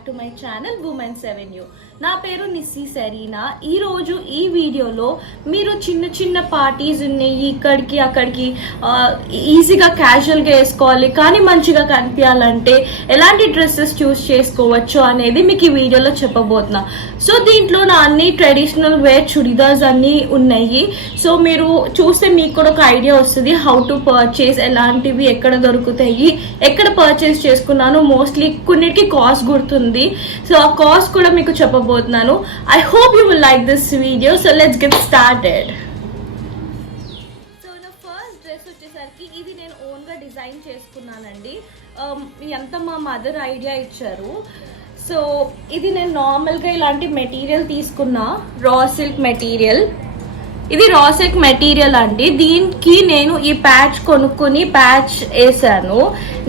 Back to my channel women's avenue. నా పేరు Nissi Serena. ఈరోజు ఈ వీడియోలో మీరు చిన్న చిన్న పార్టీస్ ఉన్నాయి, ఇక్కడికి అక్కడికి ఈజీగా క్యాజువల్గా వేసుకోవాలి కానీ మంచిగా కనిపించాలంటే ఎలాంటి డ్రెస్సెస్ చూస్ చేసుకోవచ్చు అనేది మీకు ఈ వీడియోలో చెప్పబోతున్నా. సో దీంట్లో నా అన్ని ట్రెడిషనల్ వేర్ చుడిదార్స్ అన్నీ ఉన్నాయి. సో మీరు చూస్తే మీకు కూడా ఒక ఐడియా వస్తుంది హౌ టు పర్చేస్, ఎలాంటివి ఎక్కడ దొరుకుతాయి, ఎక్కడ పర్చేస్ చేసుకున్నాను. మోస్ట్లీ కొన్నిటికి కాస్ట్ గుర్తుంది, సో ఆ కాస్ట్ కూడా మీకు చెప్పబోతున్నాను. I hope you will like this video. So let's get started. So నా ఫస్ట్ డ్రెస్ వచ్చేసరికి ఇది నేను ఓన్గా డిజైన్ చేసుకున్నానండి. ఎంత మా మదర్ ఐడియా ఇచ్చారు. సో ఇది నేను నార్మల్గా ఇలాంటి మెటీరియల్ తీసుకున్నా, రా సిల్క్ మెటీరియల్. ఇది రా సిల్క్ మెటీరియల్ అండి. దీనికి నేను ఈ ప్యాచ్ కొనుక్కొని ప్యాచ్ వేసాను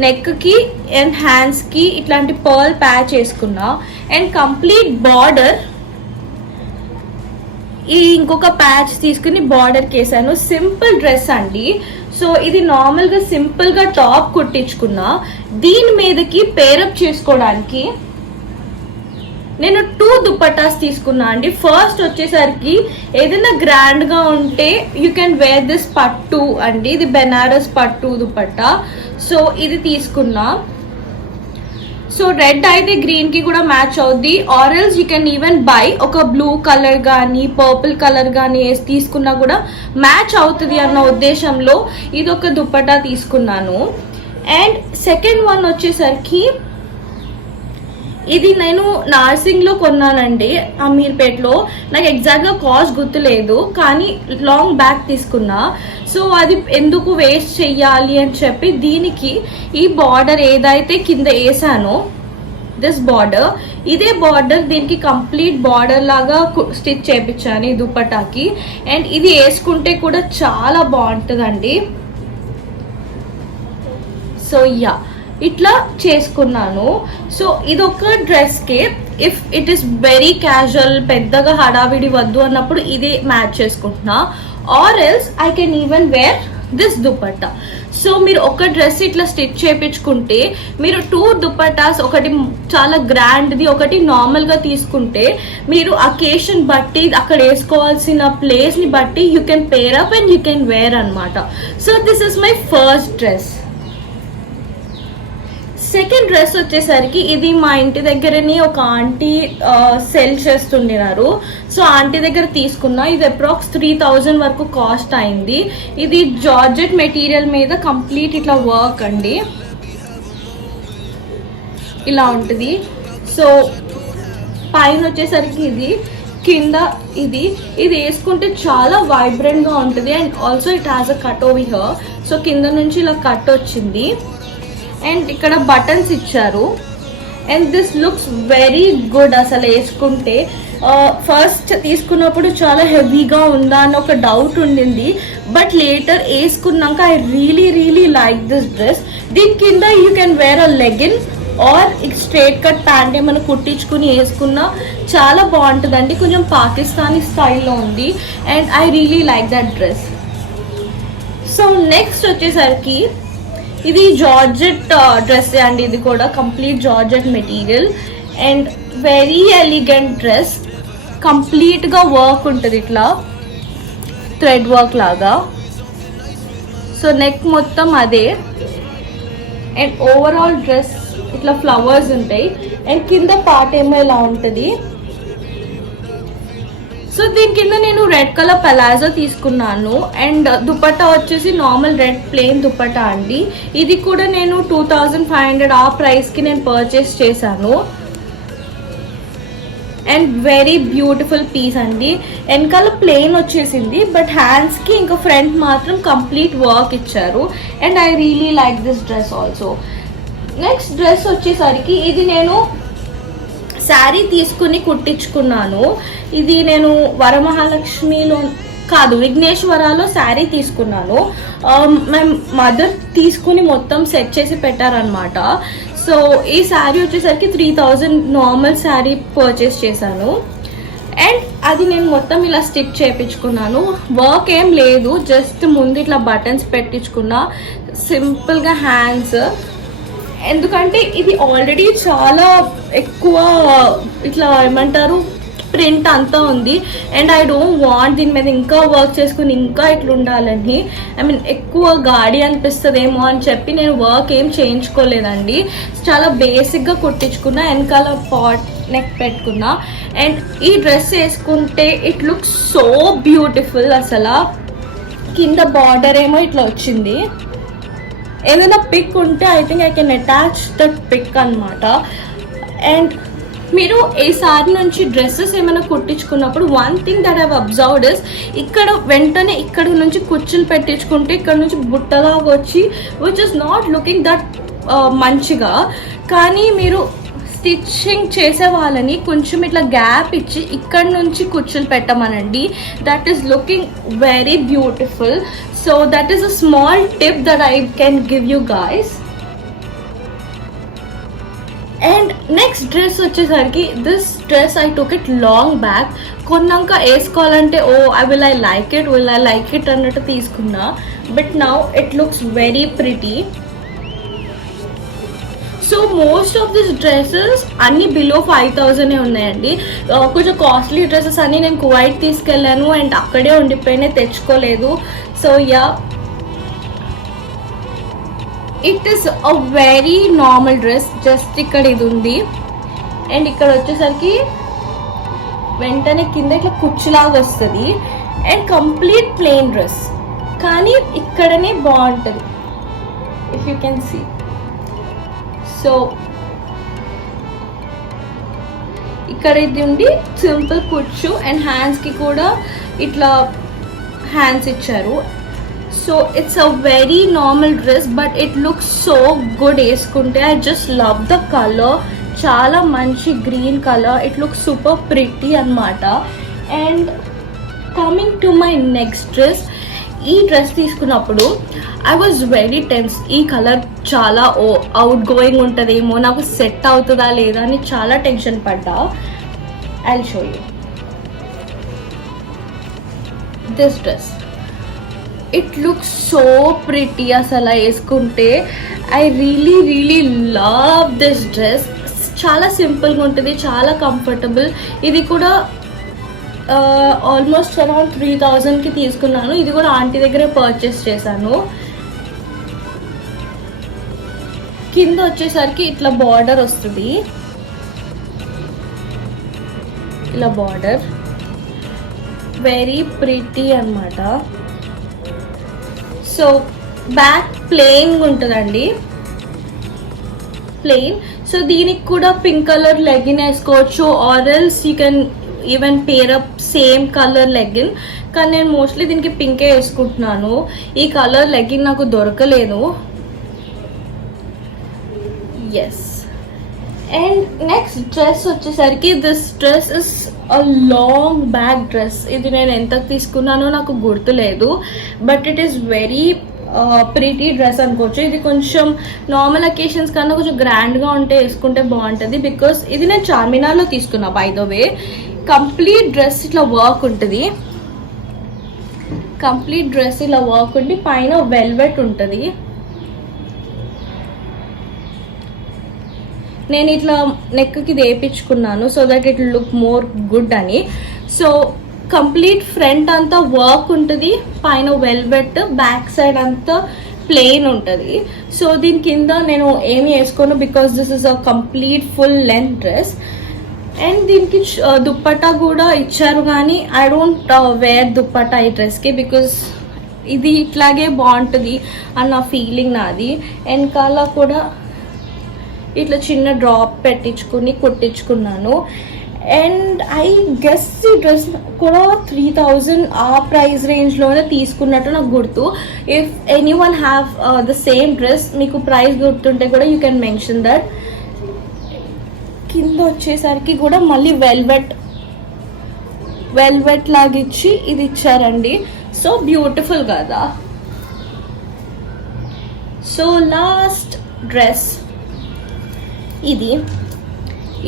నెక్కి అండ్ హ్యాండ్స్కి. ఇట్లాంటి పర్ల్ ప్యాచ్ వేసుకున్నా అండ్ కంప్లీట్ బార్డర్ ఈ ఇంకొక ప్యాచ్ తీసుకుని బార్డర్కి వేసాను. సింపుల్ డ్రెస్ అండి. సో ఇది నార్మల్గా సింపుల్గా టాప్ కుట్టించుకున్నా. దీని మీదకి పేరప్ చేసుకోవడానికి నేను 2 దుపట్టాస్ తీసుకున్నా అండి. ఫస్ట్ వచ్చేసరికి ఏదైనా గ్రాండ్ గా ఉంటే యూ కెన్ వేర్ దిస్ పట్టు అండి. ఇది బెనారస్ పట్టు దుపట్టా. సో ఇది తీసుకున్నా. సో రెడ్ అయితే గ్రీన్ కి కూడా మ్యాచ్ అవుద్ది. Or else you can even by ఒక బ్లూ కలర్ కానీ పర్పుల్ కలర్ కానీ వేసి తీసుకున్నా కూడా మ్యాచ్ అవుతుంది అన్న ఉద్దేశంలో ఇది ఒక దుపట్టా తీసుకున్నాను. అండ్ సెకండ్ వన్ వచ్చేసరికి ఇది నేను నార్సింగ్ లో కొన్నానండి, అమీర్పేట్లో. నాకు ఎగ్జాక్ట్ గా కాస్ట్ గుర్తులేదు కానీ లాంగ్ బ్యాగ్ తీసుకున్నా. సో అది ఎందుకు వేస్ట్ చెయ్యాలి అని చెప్పి దీనికి ఈ బార్డర్ ఏదైతే కింద వేసానో దిస్ బార్డర్, ఇదే బార్డర్ దీనికి కంప్లీట్ బార్డర్ లాగా స్టిచ్ చేయించాను ఈ దుపట్టాకి. అండ్ ఇది వేసుకుంటే కూడా చాలా బాగుంటుందండి. సో యా ఇట్లా చేసుకున్నాను. సో ఇదొక డ్రెస్కి if it is very casual, పెద్దగా హడావిడి వద్దు అన్నప్పుడు ఇదే మ్యాచ్ చేసుకుంటున్నా. Or else I can even wear this dupatta. So మీరు ఒక డ్రెస్ ఇట్లా స్టిచ్ చేయించుకుంటే మీరు 2 దుపట్టాస్, ఒకటి చాలా గ్రాండ్ది ఒకటి నార్మల్గా తీసుకుంటే మీరు అకేషన్ బట్టి అక్కడ వేసుకోవాల్సిన ప్లేస్ని బట్టి you can pair up and you can wear అనమాట. So this is my first dress. Second dress వచ్చేసరికి ఇది మా ఇంటి దగ్గరని ఒక ఆంటీ సెల్ చేస్తుండినారు. సో ఆంటీ దగ్గర తీసుకున్నా. ఇది అప్రాక్స్ 3000 వరకు కాస్ట్ అయింది. ఇది జార్జెట్ మెటీరియల్ మీద కంప్లీట్ ఇట్లా వర్క్ అండి, ఇలా ఉంటుంది. సో పైన వచ్చేసరికి ఇది, కింద ఇది వేసుకుంటే చాలా వైబ్రెంట్ గా ఉంటుంది. And also it has a cut over here. So కింద నుంచి ఇలా కట్ వచ్చింది అండ్ ఇక్కడ బటన్స్ ఇచ్చారు. And this looks very good. అసలు వేసుకుంటే ఫస్ట్ తీసుకున్నప్పుడు చాలా హెవీగా ఉందా అని ఒక డౌట్ ఉండింది, బట్ లేటర్ వేసుకున్నాక I really like this dress. దీని కింద you can wear a legging or straight cut pant ఏమైనా కుట్టించుకుని వేసుకున్నా చాలా బాగుంటుందండి. కొంచెం పాకిస్తానీ స్టైల్లో ఉంది and I really like that dress. So next వచ్చేసరికి ఇది జార్జెట్ డ్రెస్ అండి. ఇది కూడా complete georgette material and very elegant dress. కంప్లీట్గా వర్క్ ఉంటుంది, ఇట్లా థ్రెడ్ వర్క్ లాగా. సో నెక్ మొత్తం అదే. అండ్ ఓవరాల్ డ్రెస్ ఇట్లా ఫ్లవర్స్ ఉంటాయి అండ్ కింద పార్ట్ ఏమో ఇలా ఉంటుంది. సో దీని కింద నేను రెడ్ కలర్ పలాజో తీసుకున్నాను అండ్ దుపట్టా వచ్చేసి నార్మల్ రెడ్ ప్లెయిన్ దుపట్టా అండి. ఇది కూడా నేను 2500 ఆ ప్రైస్కి నేను పర్చేస్ చేశాను. అండ్ వెరీ బ్యూటిఫుల్ పీస్ అండి. వెనకాల ప్లెయిన్ వచ్చేసింది బట్ హ్యాండ్స్కి ఇంకా ఫ్రంట్ మాత్రం కంప్లీట్ వర్క్ ఇచ్చారు. And I really like this dress also. Next dress వచ్చేసరికి ఇది నేను శారీ తీసుకుని కుట్టించుకున్నాను. ఇది నేను వరమహాలక్ష్మిలో కాదు, విఘ్నేశ్వరాలో శారీ తీసుకున్నాను. మై మదర్ తీసుకుని మొత్తం సెట్ చేసి పెట్టారనమాట. సో ఈ శారీ వచ్చేసరికి 3000 నార్మల్ శారీ పర్చేస్ చేశాను. అండ్ అది నేను మొత్తం ఇలా స్టిచ్ చేయించుకున్నాను. వర్క్ ఏం లేదు, జస్ట్ ముందు ఇట్లా బటన్స్ పెట్టించుకున్నా. సింపుల్గా హ్యాండ్స్ ఎందుకంటే ఇది ఆల్రెడీ చాలా ఎక్కువ ఇట్లా ఏమంటారు ప్రింట్ అంతా ఉంది. అండ్ ఐ డోంట్ వాంట్ దీని మీద ఇంకా వర్క్ చేసుకుని ఇంకా ఇట్లా ఉండాలని. ఐ మీన్ ఎక్కువ గాడి అనిపిస్తుందేమో అని చెప్పి నేను వర్క్ ఏం చేయించుకోలేదండి. చాలా బేసిక్గా కుట్టించుకున్నా, వెనకాల పాట్ నెక్ పెట్టుకున్నా. అండ్ ఈ డ్రెస్ వేసుకుంటే ఇట్ లుక్స్ సో బ్యూటిఫుల్. అసలు కింద బార్డర్ ఏమో ఇట్లా వచ్చింది. ఏదైనా పిక్ ఉంటే I think I can attach that pic అనమాట. అండ్ మీరు ఈసారి నుంచి డ్రెస్సెస్ ఏమైనా కుట్టించుకున్నప్పుడు one thing that have observed is ఇక్కడ వెంటనే ఇక్కడ నుంచి కుచ్చులు పెట్టించుకుంటే ఇక్కడ నుంచి బుట్టలాగా వచ్చి which is not looking that మంచిగా. కానీ మీరు స్టిచ్చింగ్ చేసే వాళ్ళని కొంచెం ఇట్లా గ్యాప్ ఇచ్చి ఇక్కడ నుంచి కుచ్చులు పెట్టమనండి. That is looking very beautiful. So that is a small tip that I can give you guys. And next dress వచ్చేసరికి this dress I took it long back. కొన్నాక వేసుకోవాలంటే విల్ ఐ లైక్ ఇట్ అన్నట్టు తీసుకున్నా. But now it looks very pretty. So most of this dresses అన్ని below 5,000 ఉన్నాయండి. కొంచెం costly dresses అన్ని నేను కువైట్ తీసుకెళ్ళాను అండ్ అక్కడే ఉండిపోయినాయి, తెచ్చుకోలేదు. So yeah, it is a very normal dress. Just ఇక్కడ ఇది ఉంది అండ్ ఇక్కడ వచ్చేసరికి వెంటనే కింద ఇట్లా కుచ్చులాగా వస్తుంది. అండ్ కంప్లీట్ ప్లెయిన్ డ్రెస్, కానీ ఇక్కడనే బాగుంటుంది if you can see. So ఇక్కడ ఇది ఉండి సింపుల్ కుచ్చు అండ్ హ్యాండ్స్కి కూడా ఇట్లా హ్యాండ్స్ ఇచ్చారు. So it's a very normal dress but it looks so good వేసుకుంటే. I just love the colour, చాలా మంచి green colour. It looks super pretty అనమాట. And coming to my next dress, ఈ డ్రెస్ తీసుకున్నప్పుడు ఐ వాజ్ వెరీ టెన్స్. ఈ colour చాలా outgoing ఉంటుందేమో, నాకు సెట్ అవుతుందా లేదా అని చాలా టెన్షన్ పడ్డా. I will show you this dress. It looks so pretty అసలు వేసుకుంటే. I really love this dress. చాలా సింపుల్గా ఉంటుంది, చాలా కంఫర్టబుల్. ఇది కూడా ఆల్మోస్ట్ అరౌండ్ 3,000కి తీసుకున్నాను. ఇది కూడా ఆంటీ దగ్గరే పర్చేస్ చేశాను. కింద వచ్చేసరికి ఇట్లా బార్డర్ వస్తుంది, ఇలా బార్డర్ వెరీ ప్రిటీ అనమాట. సో బ్యాక్ ప్లెయిన్ ఉంటుందండి, ప్లెయిన్. సో దీనికి కూడా పింక్ కలర్ లెగిన్ వేసుకోవచ్చు, or else you can even pair up same colour legging. కానీ నేను మోస్ట్లీ దీనికి పింకే వేసుకుంటున్నాను. ఈ కలర్ లెగిన్ నాకు దొరకలేదు. ఎస్. అండ్ నెక్స్ట్ డ్రెస్ వచ్చేసరికి this dress is a long back dress. ఇది నేను ఎంత తీసుకున్నానో నాకు గుర్తులేదు, but it is very pretty dress అనుకోవచ్చు. ఇది కొంచెం నార్మల్ అకేషన్స్ కన్నా కొంచెం గ్రాండ్గా ఉంటే వేసుకుంటే బాగుంటుంది. బికాస్ ఇది నేను చార్మినార్లో తీసుకున్నా by the way. Complete dress ఇట్లా వర్క్ ఉంటుంది, కంప్లీట్ డ్రెస్ ఇలా వర్క్ ఉండి పైన వెల్వెట్ ఉంటుంది. నేను ఇట్లా నెక్కి వేయించుకున్నాను so that it look more good అని. సో కంప్లీట్ ఫ్రంట్ అంతా వర్క్ ఉంటుంది, పైన వెల్వెట్, బ్యాక్ సైడ్ అంతా ప్లెయిన్ ఉంటుంది. సో దీని కింద నేను ఏమి వేసుకోను because this is a complete full length dress. And దీనికి దుప్పట్టా కూడా ఇచ్చారు, కానీ ఐ డోంట్ వేర్ దుప్పట్టా ఈ డ్రెస్కి బికాస్ ఇది ఇట్లాగే బాగుంటుంది అన్న ఫీలింగ్ నాది. వెనకాల కూడా ఇట్లా చిన్న డ్రాప్ పెట్టించుకుని కుట్టించుకున్నాను. అండ్ ఐ గెస్ ఈ డ్రెస్ కూడా 3,000 ఆ ప్రైస్ రేంజ్లోనే తీసుకున్నట్టు నాకు గుర్తు. If any one have the same dress, మీకు ప్రైస్ గుర్తుంటే కూడా యూ కెన్ మెన్షన్ దట్. కింద వచ్చేసరికి కూడా మళ్ళీ వెల్వెట్ లాగా ఇచ్చి ఇది ఇచ్చారండి. సో బ్యూటిఫుల్ కదా. సో లాస్ట్ డ్రెస్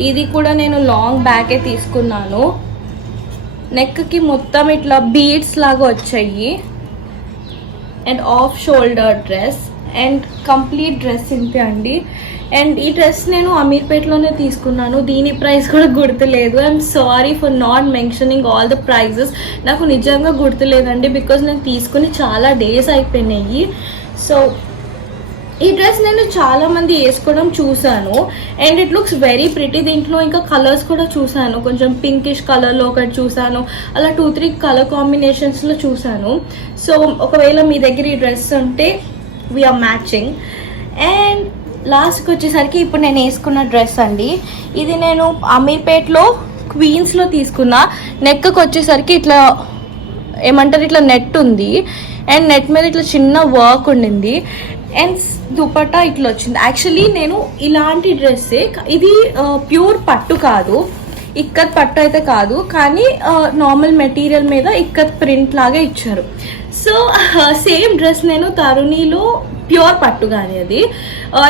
ఇది కూడా నేను లాంగ్ బ్యాకే తీసుకున్నాను. నెక్కి మొత్తం ఇట్లా బీడ్స్ లాగా వచ్చాయి. And of shoulder dress and complete dress ఇంతే అండి. అండ్ ఈ డ్రెస్ నేను అమీర్పేట్లోనే తీసుకున్నాను. దీని ప్రైస్ కూడా గుర్తులేదు. I'm sorry for not mentioning all the prices. నాకు నిజంగా గుర్తులేదండి, బికాజ్ నేను తీసుకుని చాలా డేస్ అయిపోయినాయి. సో ఈ డ్రెస్ నేను చాలా మంది వేసుకోవడం చూసాను and it looks very pretty. దీంట్లో ఇంకా కలర్స్ కూడా చూసాను, కొంచెం పింకిష్ కలర్లో ఒకటి చూసాను, అలా 2-3 కలర్ కాంబినేషన్స్లో చూసాను. సో ఒకవేళ మీ దగ్గర ఈ డ్రెస్ ఉంటే వీఆర్ మ్యాచింగ్. అండ్ లాస్ట్కి వచ్చేసరికి ఇప్పుడు నేను వేసుకున్న డ్రెస్ అండి. ఇది నేను అమీర్పేట్లో క్వీన్స్లో తీసుకున్నా. నెక్కి వచ్చేసరికి ఇట్లా ఏమంటారు, ఇట్లా నెట్ ఉంది అండ్ నెట్ మీద ఇట్లా చిన్న వర్క్ ఉండింది అండ్ దుపట్టా ఇట్లా వచ్చింది. యాక్చువల్లీ నేను ఇలాంటి డ్రెస్సే, ఇది ప్యూర్ పట్టు కాదు, ఇక్కత్ పట్టు అయితే కాదు, కానీ నార్మల్ మెటీరియల్ మీద ఇక్కత్ ప్రింట్ లాగా ఇచ్చారు. సో సేమ్ డ్రెస్ నేను తరుణిలో ప్యూర్ పట్టు కానీ అది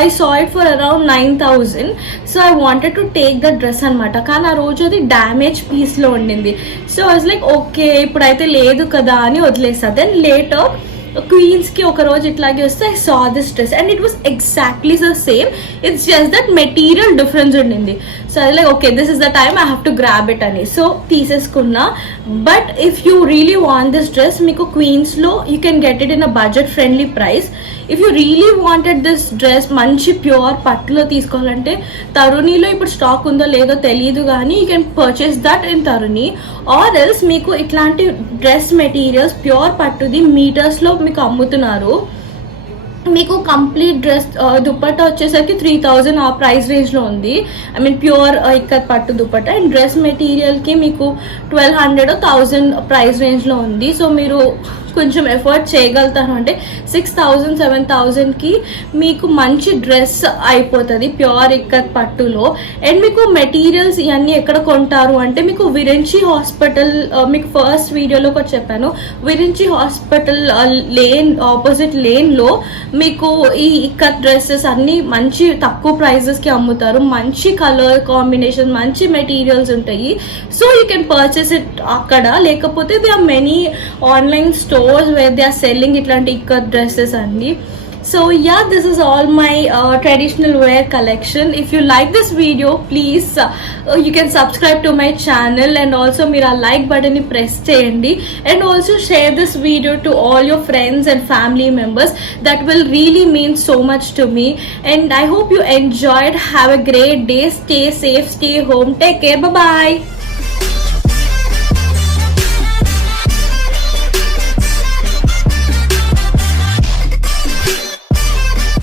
I saw it for around 9,000. So I wanted to take the dress అనమాట. కానీ ఆ రోజు అది డ్యామేజ్ పీస్లో ఉండింది. So I was like okay ఇప్పుడైతే లేదు కదా అని వదిలేసా. దెన్ లేటర్ క్వీన్స్కి ఒక రోజు ఇట్లాగే వస్తే I saw this dress and it was exactly the same. It's just that material difference ఉండింది. సో అది like okay this is the time I have to grab it అని సో తీసేసుకున్నా. But if you really want this dress, మీకు క్వీన్స్లో you can get it in a budget friendly price. If you really wanted this dress మంచి pure పట్టులో తీసుకోవాలంటే తరుణిలో ఇప్పుడు stock ఉందో లేదో తెలియదు, కానీ you can purchase that in Taruni. Or else మీకు ఇట్లాంటి డ్రెస్ మెటీరియల్స్ ప్యూర్ పట్టుది మీటర్స్లో మీకు అమ్ముతున్నారు. మీకు కంప్లీట్ డ్రెస్ దుపట్టా వచ్చేసరికి 3,000 ఆ ప్రైస్ రేంజ్లో ఉంది. ఐ మీన్ ప్యూర్ ఇక్కత్ పట్టు దుపట్టా. అండ్ డ్రెస్ మెటీరియల్కి మీకు 1,200 1,000 ప్రైస్ రేంజ్లో ఉంది. సో మీరు కొంచెం ఎఫర్ట్ చేయగలుగుతారు అంటే 6,000 7,000కి మీకు మంచి డ్రెస్ అయిపోతుంది ప్యూర్ ఇక్కత్ పట్టులో. అండ్ మీకు మెటీరియల్స్ ఇవన్నీ ఎక్కడ కొంటారు అంటే మీకు విరించి హాస్పిటల్, మీకు ఫస్ట్ వీడియోలో కూడా చెప్పాను, విరించి హాస్పిటల్ లేన్ ఆపోజిట్ లేన్లో మీకు ఈ ఇక్కత్ డ్రెస్సెస్ అన్నీ మంచి తక్కువ ప్రైజెస్కి అమ్ముతారు. మంచి కలర్ కాంబినేషన్, మంచి మెటీరియల్స్ ఉంటాయి. So you can purchase it అక్కడ. లేకపోతే they are many online stores where they are selling itlanti ikat dresses andi. So yeah, this is all my traditional wear collection. If you like this video, please you can subscribe to my channel and also mera like button ni press cheyandi and also share this video to all your friends and family members. That will really mean so much to me and I hope you enjoyed. Have a great day, stay safe, stay home, take care, bye bye.